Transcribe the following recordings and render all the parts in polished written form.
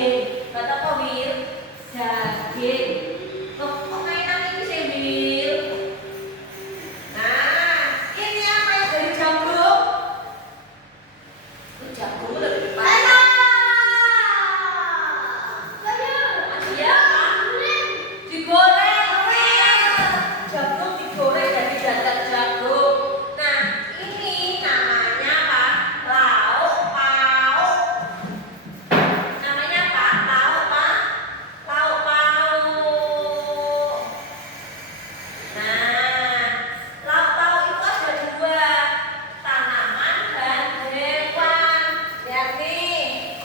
daging. Kata apa Wir? Daging. Loh, kok mainan ini sih Wir? Nah, ini apa yang dari jagung? Jagung lebih banyak. Iya, digoreng. Jagung digoreng jadi dadar jagung. Nah, ini namanya apa? Lauk pauk. Namanya apa? Lauk apa? Lauk pauk. Nah, lauk pauk itu ada dua, tanaman dan hewan. Lihat nih,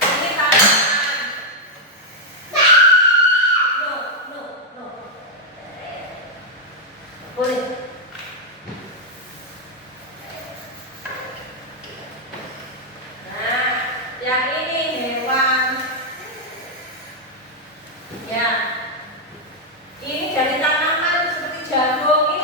ini tanaman. No. Boleh. Nah, yang ini hewan. Ya. Ini dari tanaman seperti jagung ini.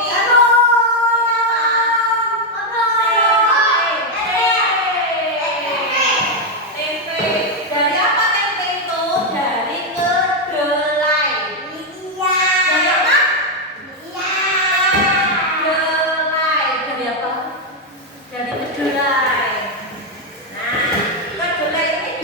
Tempe. Dari apa tempe itu? Dari kedelai. Dari apa? Kedelai. Dari apa? Dari kedelai. Nah, kedelai ini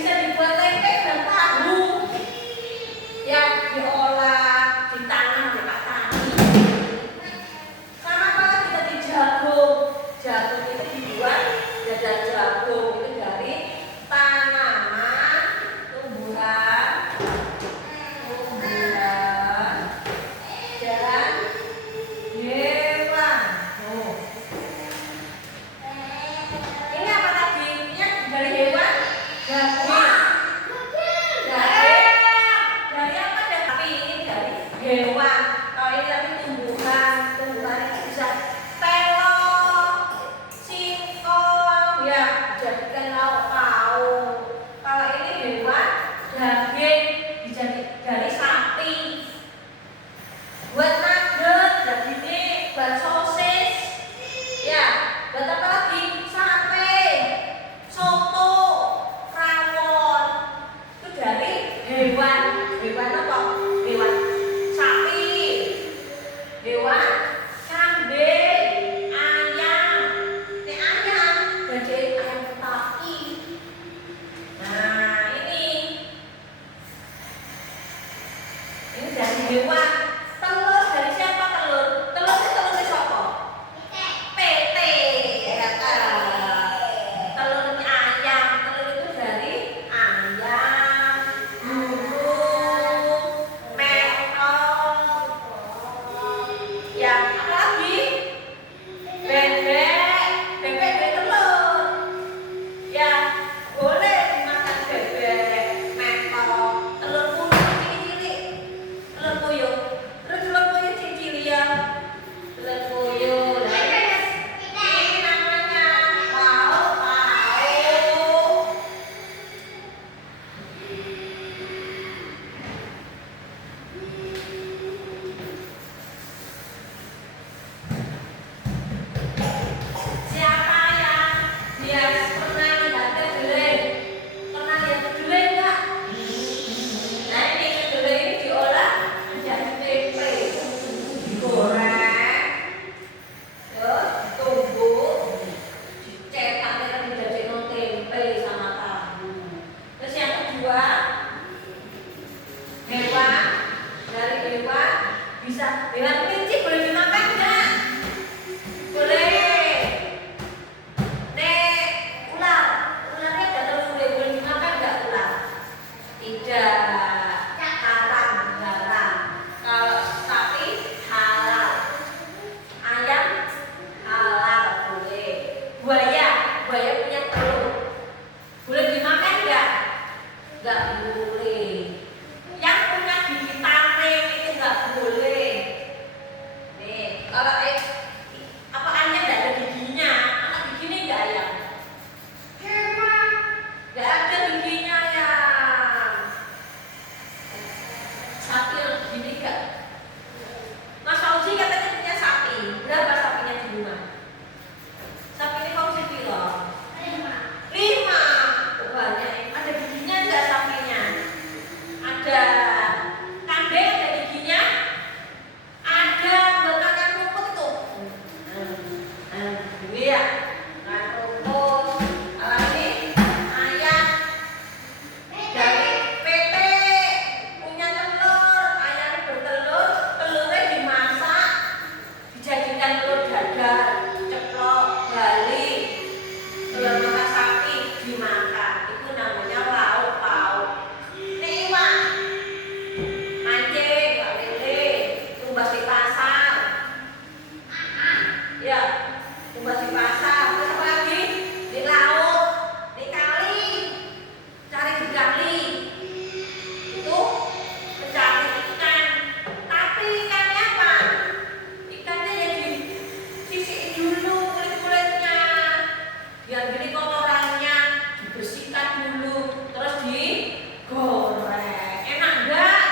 dulu, terus digoreng. Enak enggak?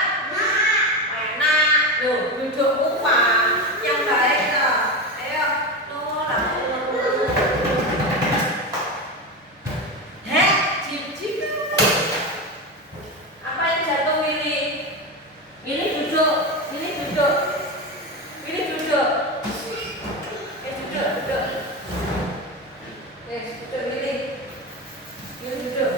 Enak. Loh, duduk upah yang baik toh. Ayo, tuh cicip. Apa yang jatuh Willy? Willy duduk, Willy duduk. Willy duduk. Duduk. Duduk Willy. Willy duduk.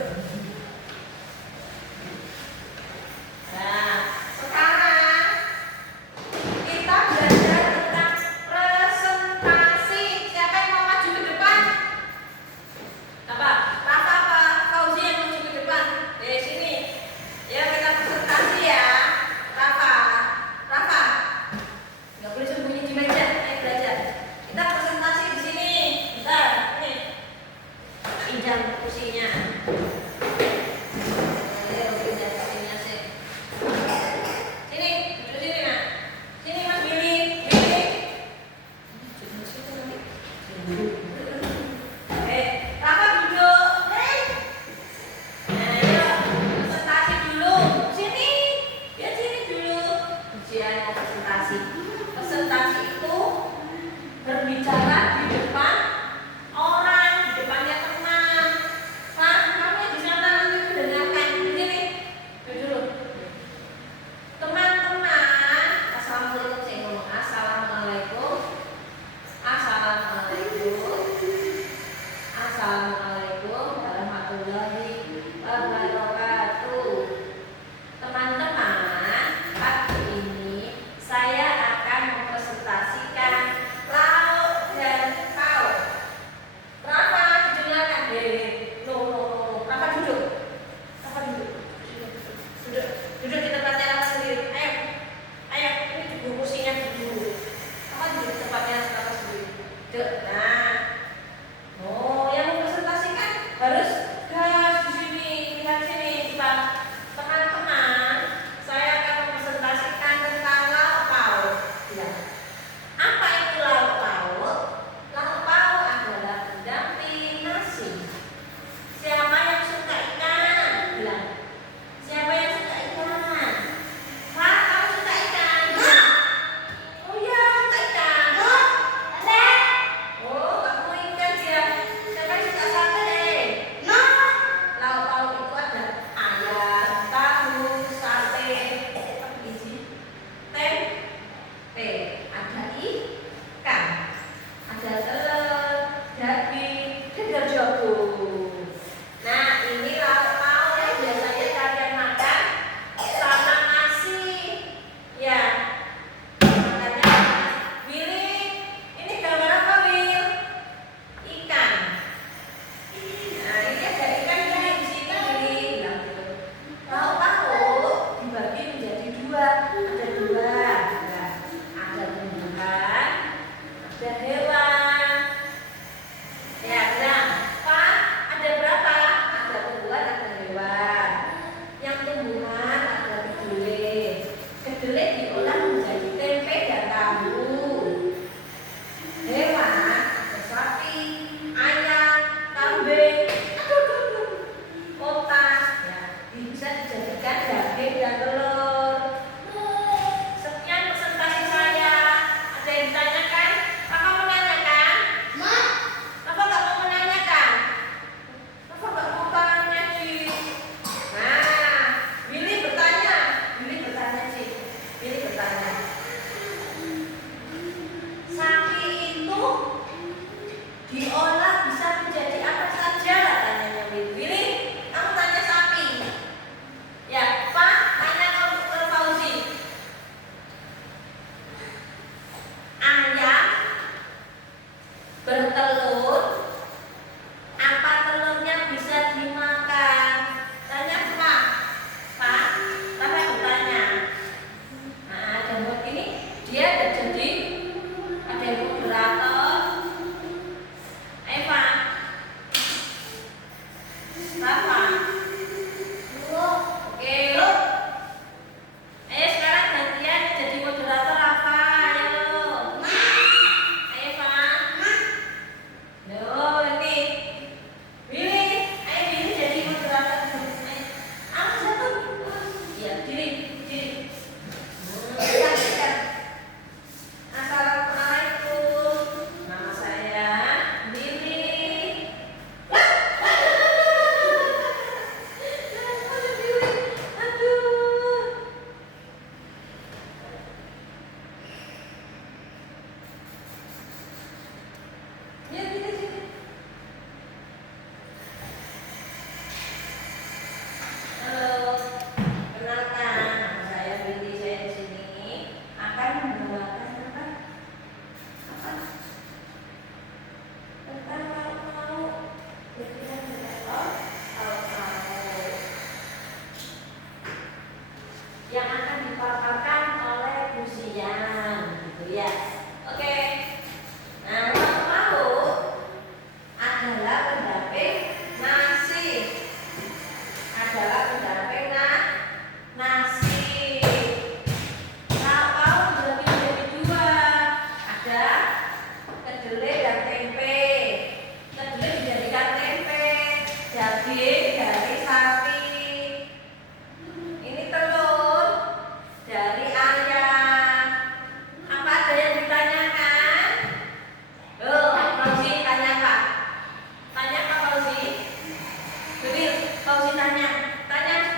Fauzi tanya,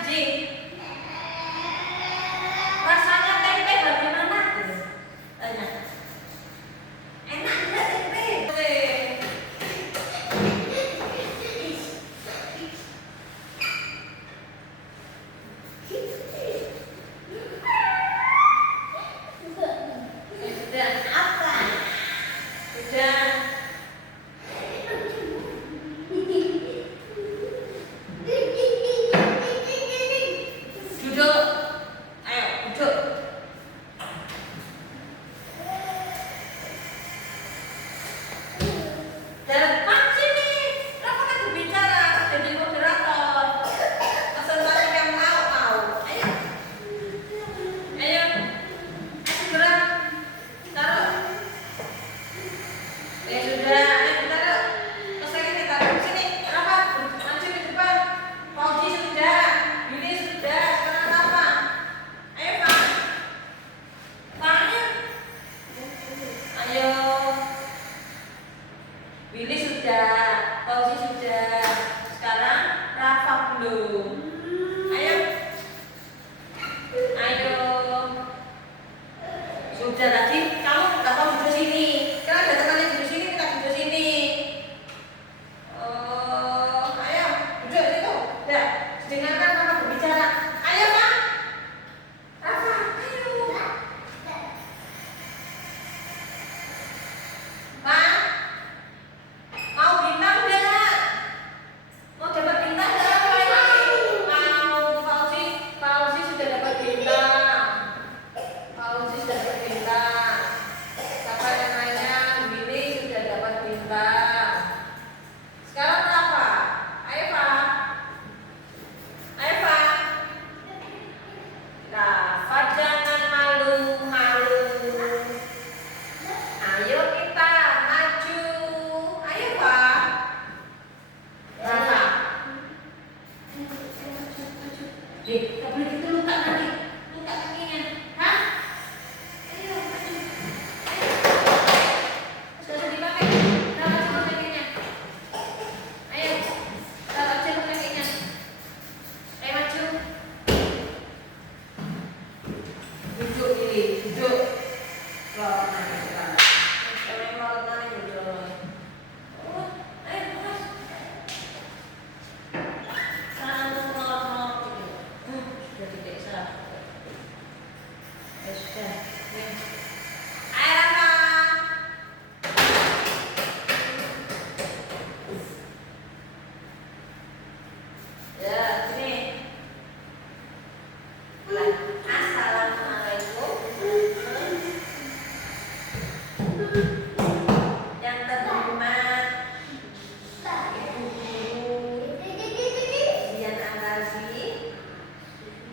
Ji, rasanya tempe bagaimana? Tanya, enak nggak tempe? Sudah apa? Sudah. Duduk. Ayo, duduk. Depan sini. Kenapa kan berbicara? Jadi moderator. Pesan yang mau. Ayo. Ayo. Segera. Taruh. Ya sudah. Ayo taruh. Pesannya kita taruh sini. Kenapa? Maju ke depan. Fauzi sudah. Ini sudah. Sekarang apa? Ayo Pak. Pak. Ayo. Willy sudah, Fauzi sudah. Sekarang Rafa belum. Ayo. Ayo. Sudah tadi kamu nggak mau duduk sini. Kan ada teman yang duduk sini, kita duduk sini. Oh, ayo duduk situ. Udah, dengarkan Rafa berbicara. Ayo Pak. Rafa, ayo. Pak. Mau bintang enggak? Mau dapat bintang enggak apa ini? Mau Fauzi sudah dapat bintang. Fauzi sudah dapat bintang. Siapa yang nanya? Willy sudah dapat bintang. Sekarang apa? Ayo Pak. Ayo Pak. Rafa jangan malu-malu. Ayo kita maju. Ayo Pak. Rafa. Gak boleh gitu luka nanti. Luka kakinya. Hah? Ayo maju. Ayo. Sudah dipakai. Taruh aja kakinya. Ayo. Taruh aja kakinya. Ayo maju. Duduk Willy. Duduk. Loh, sekarang. Yang terhormat Ibu Guru Dian Antarsi,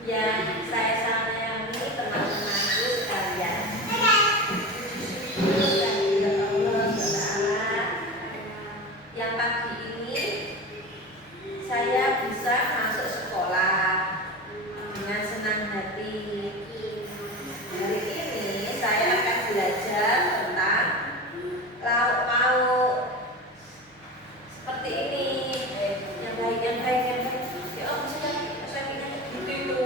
yang saya sayangi teman-temanku sekalian. Puji syukur kehadirat Allah Taala yang pagi ini saya bisa masuk sekolah dengan senang hati. Hari ini saya akan belajar tentang lauk pauk seperti ini. Yang baik. Ya om, saya ingin gitu itu.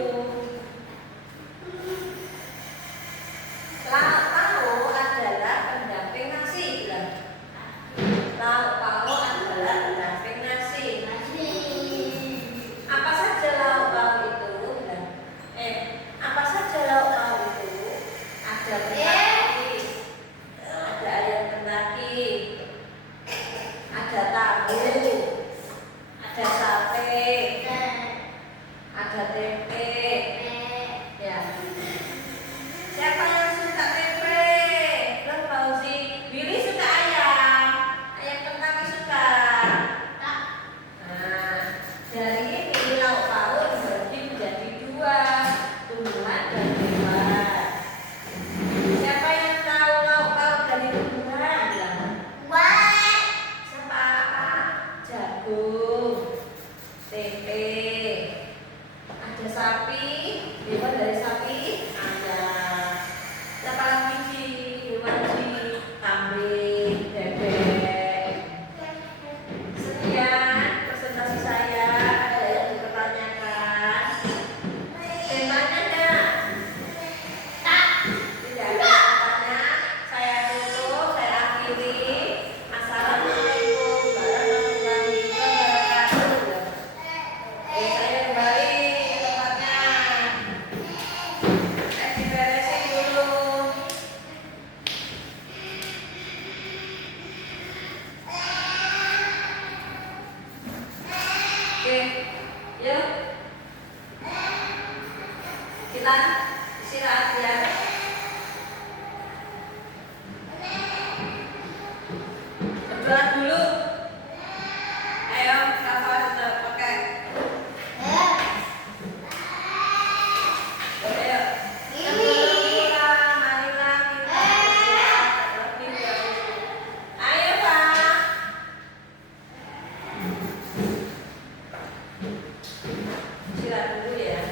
Lauk pauk adalah pendamping nasi. Lauk pauk adalah pendamping nasi. Apa saja lauk pauk itu? Apa saja lauk pauk itu? Ada Kentucky, ada ayam Kentucky, ada tahu, ada sate, ada tempe. Ya. Siapa yang suka tempe? Belum Fauzi. Willy suka ayam. Ayam Kentucky suka. Nah, dari ini lauk pauk dibagi menjadi dua, tumbuhan dan hewan. Siapa yang tahu lauk pauk dari tumbuhan? Siapa? Jagung, tempe, ada sapi, hewan dari sapi, ada. Siapa lagi sih? Hewan sih, kambing, bebek. Sekian presentasi saya. Ada yang Silakan istirahat ya. Berdoa dulu. Ayo, Safa sudah pakai. Ayo. Marilah kita lebih dahulu. Ayo, Pak. Istirahat dulu ya.